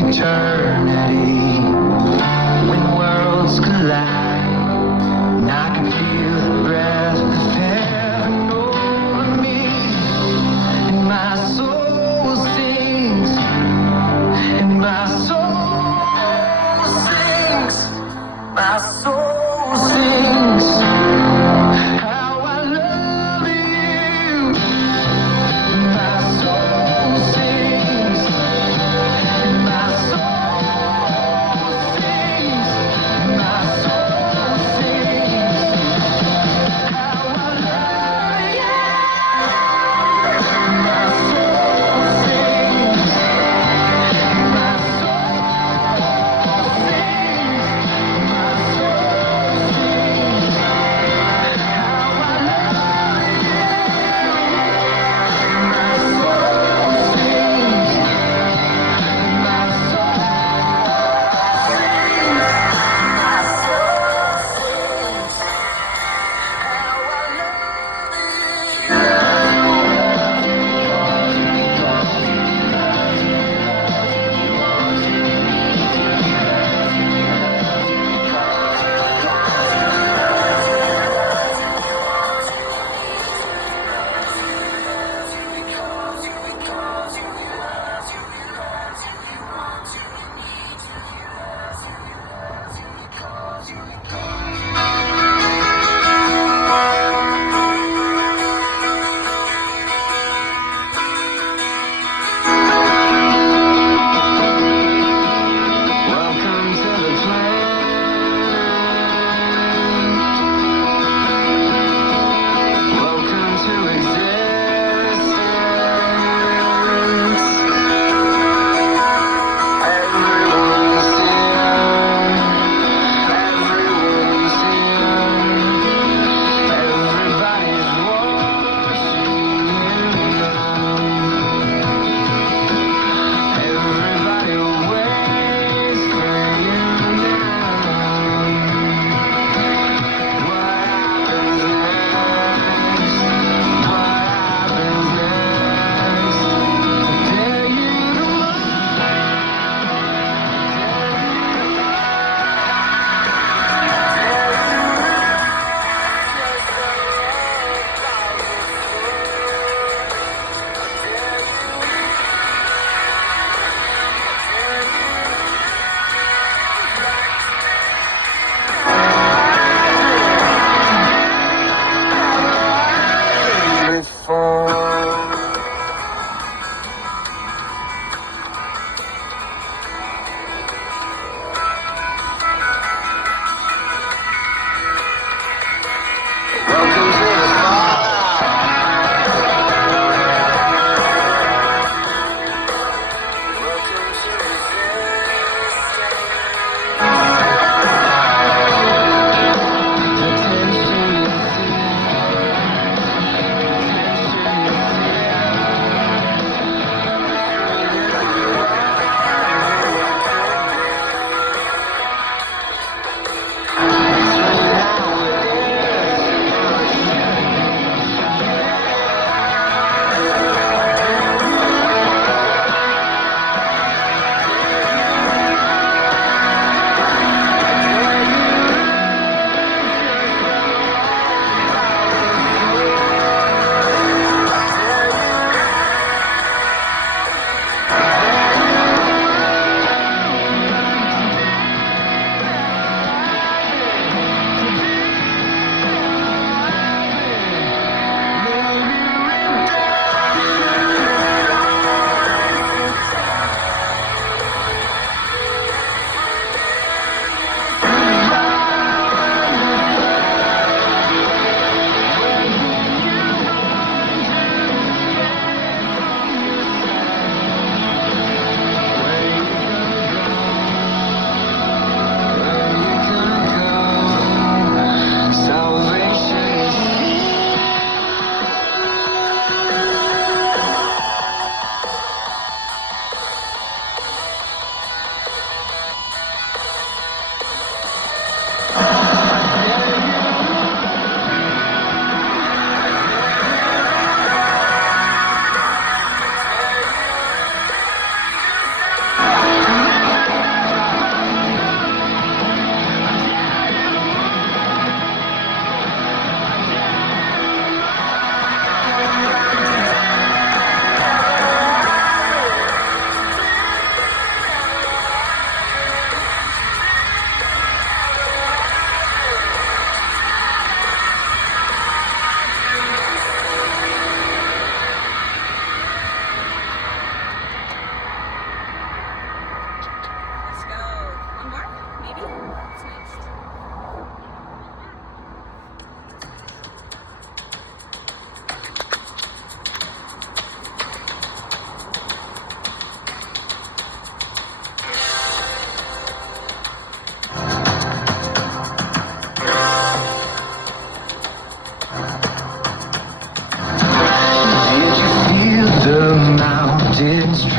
eternity. When worlds collide, and I can feel the breath of heaven over me, and my soul sings, and my soul sings, my soul sings. How I love you, my soul sings, and my soul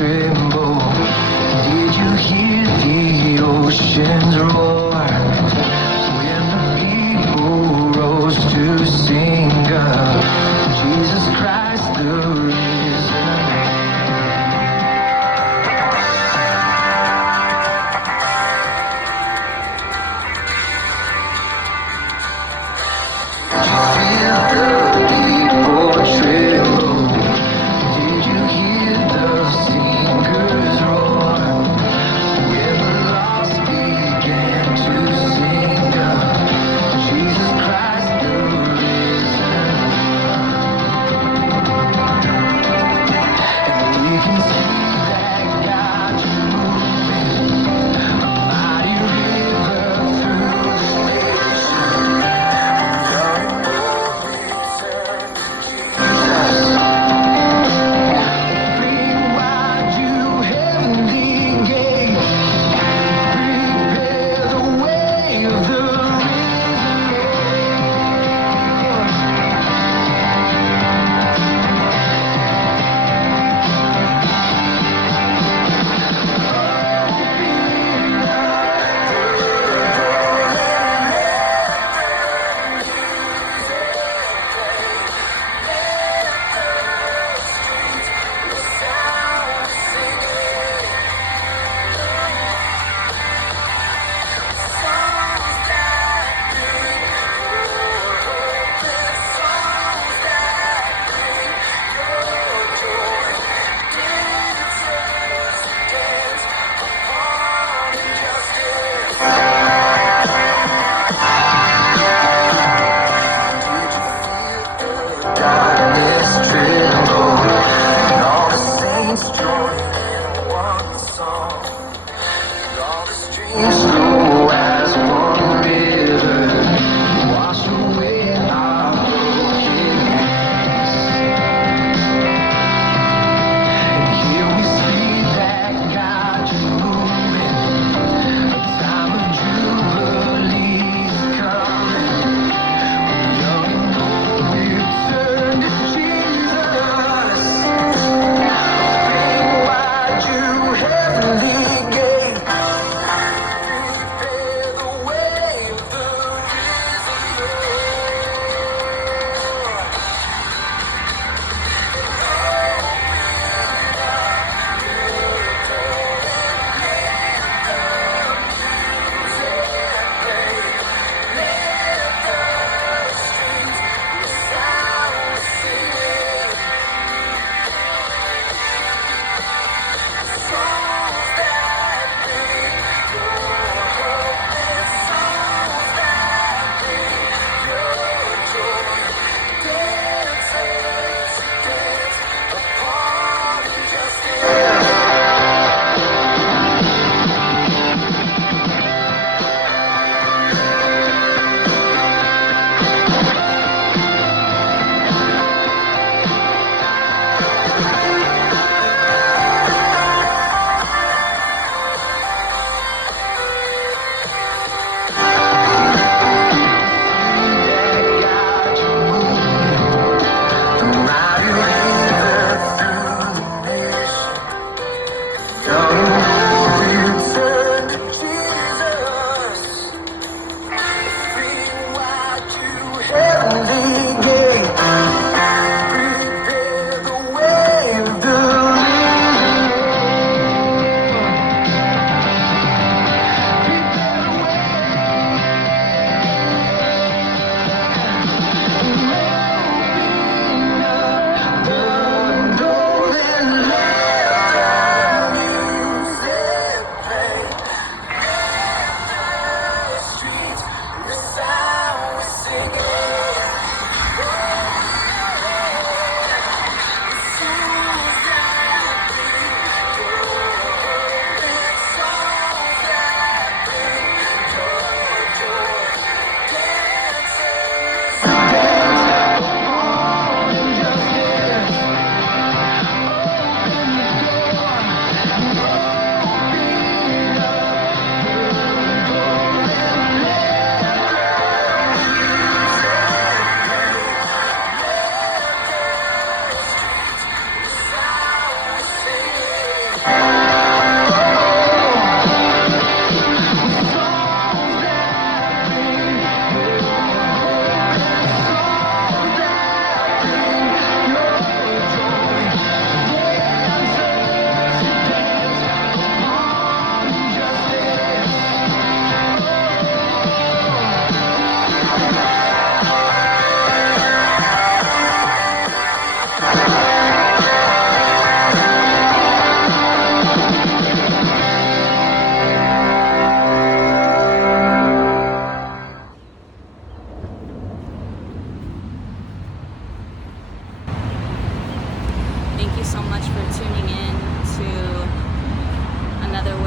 tremble? Did you hear the oceans roar? When the people rose to sing of Jesus Christ the risen.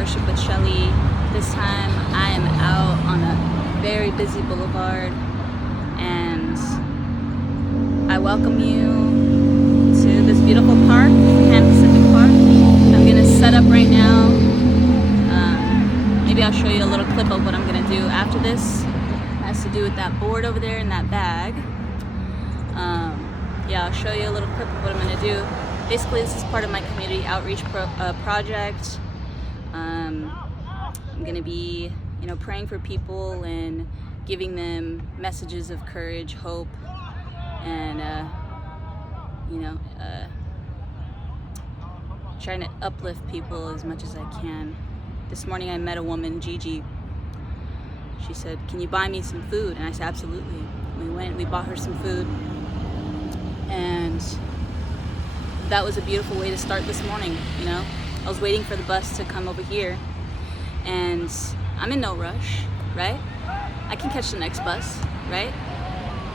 worship with Shellie. This time I am out on a very busy boulevard, and I welcome you to this beautiful park, Pan Pacific Park. I'm gonna set up right now. Maybe I'll show you a little clip of what I'm gonna do after this. It has to do with that board over there in that bag. Yeah, I'll show you a little clip of what I'm gonna do. Basically, this is part of my community outreach project. I'm gonna be, praying for people and giving them messages of courage, hope, and trying to uplift people as much as I can. This morning I met a woman, Gigi. She said, "Can you buy me some food?" And I said, "Absolutely." We went, we bought her some food, and that was a beautiful way to start this morning. I was waiting for the bus to come over here, and I'm in no rush, right? I can catch the next bus, right?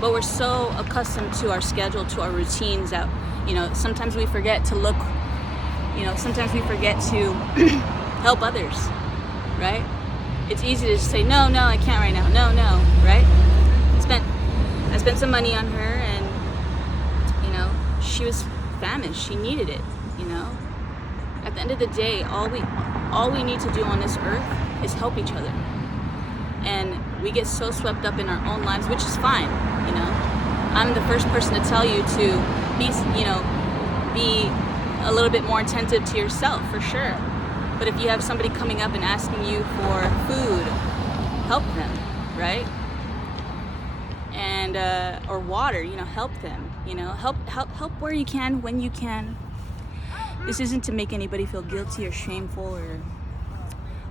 But we're so accustomed to our schedule, to our routines that, sometimes we forget to look, sometimes we forget to help others, right? It's easy to just say, no, I can't right now, no, right? I spent some money on her, and, she was famished, she needed it, At the end of the day, all we need to do on this earth is help each other. And we get so swept up in our own lives, which is fine, I'm the first person to tell you to be a little bit more attentive to yourself, for sure. But if you have somebody coming up and asking you for food, help them, right? And or water, help them, help where you can, when you can. This isn't to make anybody feel guilty or shameful or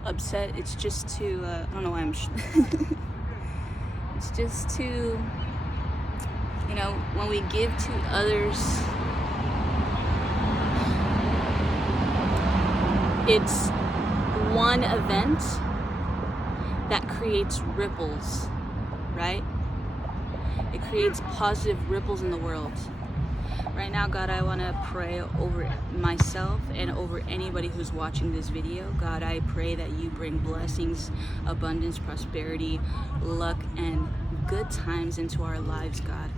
upset. It's just to I don't know why I'm it's just to, when we give to others, it's one event that creates ripples, right? It creates positive ripples in the world. Right now, God, I want to pray over myself and over anybody who's watching this video. God, I pray that you bring blessings, abundance, prosperity, luck, and good times into our lives, God.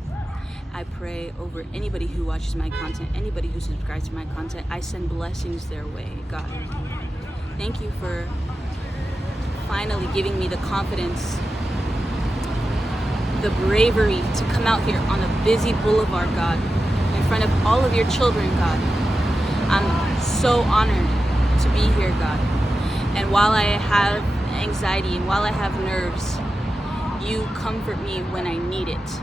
I pray over anybody who watches my content, anybody who subscribes to my content. I send blessings their way, God. Thank you for finally giving me the confidence, the bravery to come out here on a busy boulevard, God, in front of all of your children, God. I'm so honored to be here, God. And while I have anxiety and while I have nerves, you comfort me when I need it.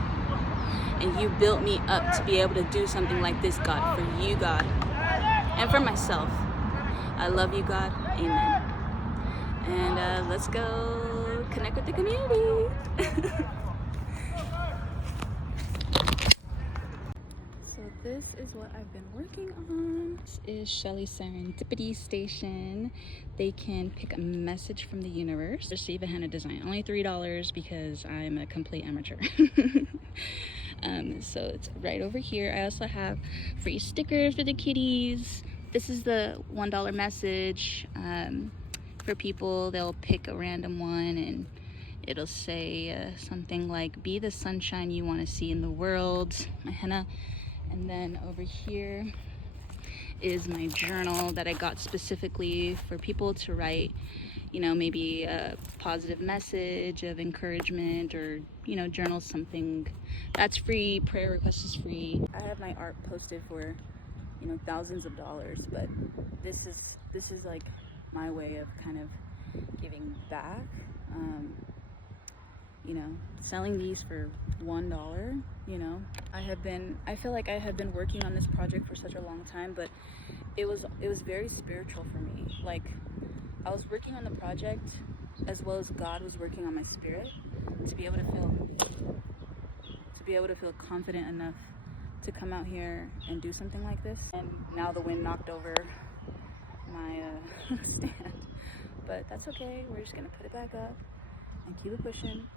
And you built me up to be able to do something like this, God, for you, God, and for myself. I love you, God. Amen. And let's go connect with the community. So this is what I've been working on. This is Shellie's Serendipity Station. They can pick a message from the universe, receive a henna design. Only $3 because I'm a complete amateur. So it's right over here. I also have free stickers for the kitties. This is the $1 message for people. They'll pick a random one and it'll say something like, "Be the sunshine you want to see in the world." My henna. And then over here is my journal that I got specifically for people to write, maybe a positive message of encouragement, or, journal something. That's free. Prayer request is free. I have my art posted for, thousands of dollars, but this is like my way of kind of giving back. Selling these for $1, I feel like I have been working on this project for such a long time, but it was very spiritual for me. Like, I was working on the project as well as God was working on my spirit to be able to feel confident enough to come out here and do something like this. And now the wind knocked over my stand, but that's okay. We're just gonna put it back up and keep it pushing.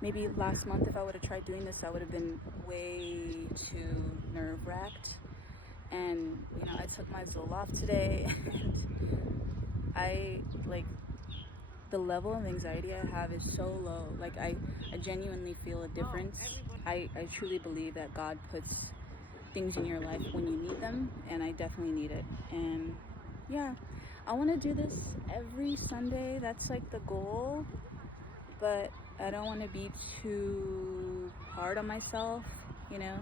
Maybe last month, if I would have tried doing this, I would have been way too nerve-wracked. And I took my Zoloft today, and I like the level of anxiety I have is so low. Like I genuinely feel a difference. I truly believe that God puts things in your life when you need them, and I definitely need it. And yeah, I want to do this every Sunday. That's like the goal, but I don't want to be too hard on myself, you know.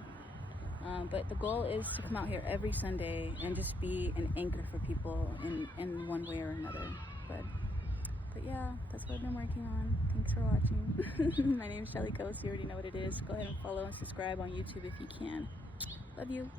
But the goal is to come out here every Sunday and just be an anchor for people in one way or another. But yeah, that's what I've been working on. Thanks for watching. My name is Shelliecoast. You already know what it is. Go ahead and follow and subscribe on YouTube if you can. Love you.